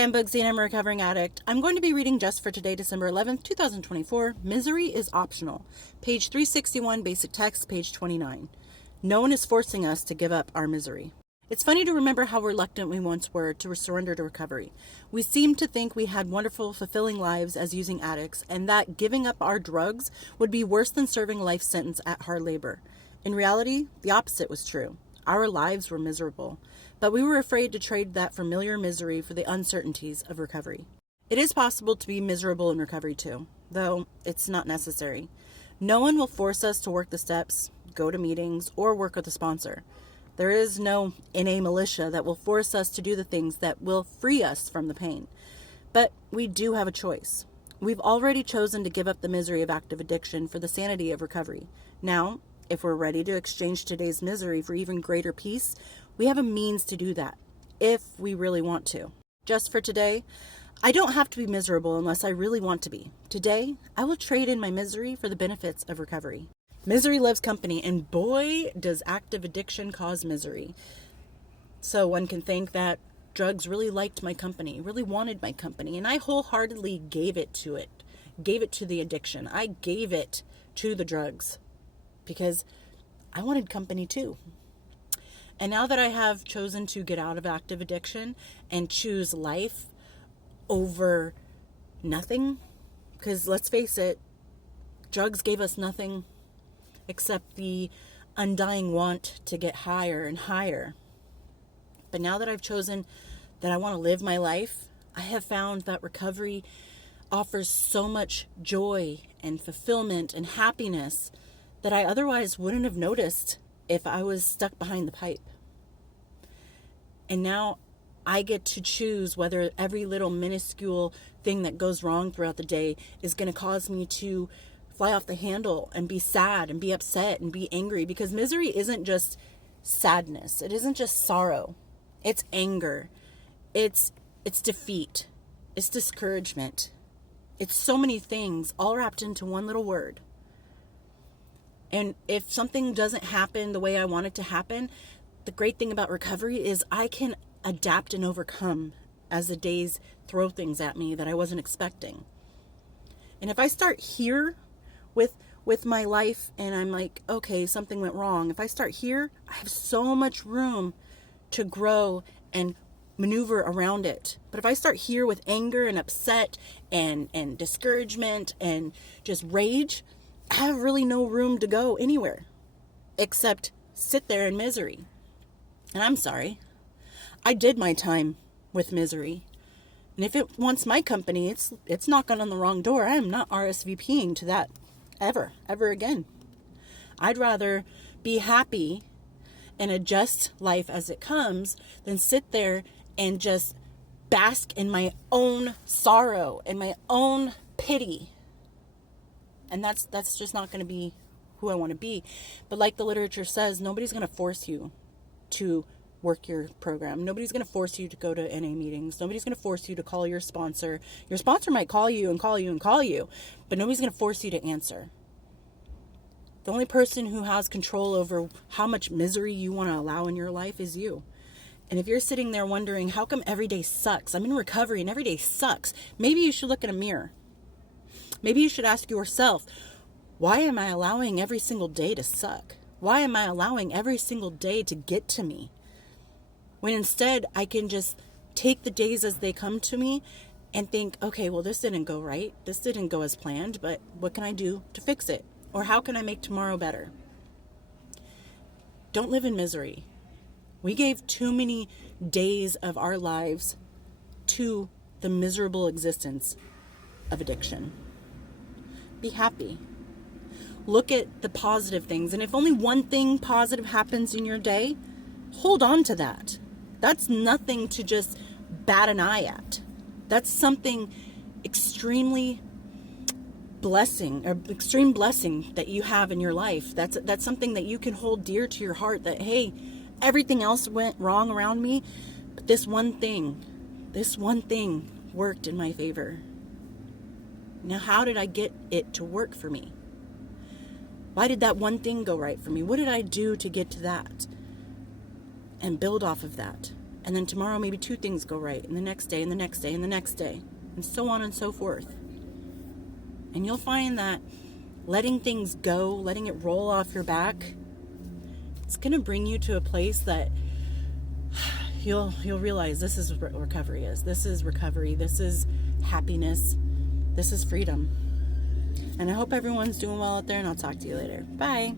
Hi, I'm Bugsy and I'm a recovering addict. I'm going to be reading just for today, December 11th, 2024, Misery is Optional. Page 361, basic text, page 29. No one is forcing us to give up our misery. It's funny to remember how reluctant we once were to surrender to recovery. We seemed to think we had wonderful, fulfilling lives as using addicts, and that giving up our drugs would be worse than serving a life sentence at hard labor. In reality, the opposite was true. Our lives were miserable, but we were afraid to trade that familiar misery for the uncertainties of recovery. It is possible to be miserable in recovery too, though it's not necessary. No one will force us to work the steps, go to meetings, or work with a sponsor. There is no NA militia that will force us to do the things that will free us from the pain. But we do have a choice. We've already chosen to give up the misery of active addiction for the sanity of recovery. Now, if we're ready to exchange today's misery for even greater peace, we have a means to do that, if we really want to. Just for today, I don't have to be miserable unless I really want to be. Today, I will trade in my misery for the benefits of recovery. Misery loves company, and boy, does active addiction cause misery. So one can think that drugs really liked my company, really wanted my company, and I wholeheartedly gave it to the addiction. I gave it to the drugs because I wanted company too. And now that I have chosen to get out of active addiction and choose life over nothing, because let's face it, drugs gave us nothing except the undying want to get higher and higher. But now that I've chosen that I want to live my life, I have found that recovery offers so much joy and fulfillment and happiness that I otherwise wouldn't have noticed if I was stuck behind the pipe. And now I get to choose whether every little minuscule thing that goes wrong throughout the day is going to cause me to fly off the handle and be sad and be upset and be angry, because misery isn't just sadness. It isn't just sorrow. It's anger. It's defeat. It's discouragement. It's so many things all wrapped into one little word. And if something doesn't happen the way I want it to happen, the great thing about recovery is I can adapt and overcome as the days throw things at me that I wasn't expecting. And if I start here with my life and I'm like, okay, something went wrong. If I start here, I have so much room to grow and maneuver around it. But if I start here with anger and upset and discouragement and just rage, I have really no room to go anywhere except sit there in misery. And I'm sorry. I did my time with misery. And if it wants my company, it's knocking on the wrong door. I am not RSVPing to that ever again. I'd rather be happy and adjust life as it comes than sit there and just bask in my own sorrow and my own pity. And that's just not going to be who I want to be. But like the literature says, nobody's going to force you to work your program. Nobody's going to force you to go to NA meetings. Nobody's going to force you to call your sponsor. Your sponsor might call you and call you and call you, but nobody's going to force you to answer. The only person who has control over how much misery you want to allow in your life is you. And if you're sitting there wondering, how come every day sucks? I'm in recovery and every day sucks. Maybe you should look in a mirror. Maybe you should ask yourself, why am I allowing every single day to suck? Why am I allowing every single day to get to me? When instead I can just take the days as they come to me and think, okay, well, this didn't go right. This didn't go as planned, but what can I do to fix it? Or how can I make tomorrow better? Don't live in misery. We gave too many days of our lives to the miserable existence of addiction. Be happy. Look at the positive things. And if only one thing positive happens in your day, hold on to that. That's nothing to just bat an eye at. That's something extreme blessing that you have in your life. That's something that you can hold dear to your heart, that, hey, everything else went wrong around me, but this one thing worked in my favor. Now, how did I get it to work for me? Why did that one thing go right for me? What did I do to get to that? And build off of that. And then tomorrow maybe 2 things go right, and the next day, and the next day, and the next day, and so on and so forth. And you'll find that letting things go, letting it roll off your back, it's going to bring you to a place that you'll realize this is what recovery is. This is recovery. This is happiness. This is freedom. And I hope everyone's doing well out there, and I'll talk to you later. Bye.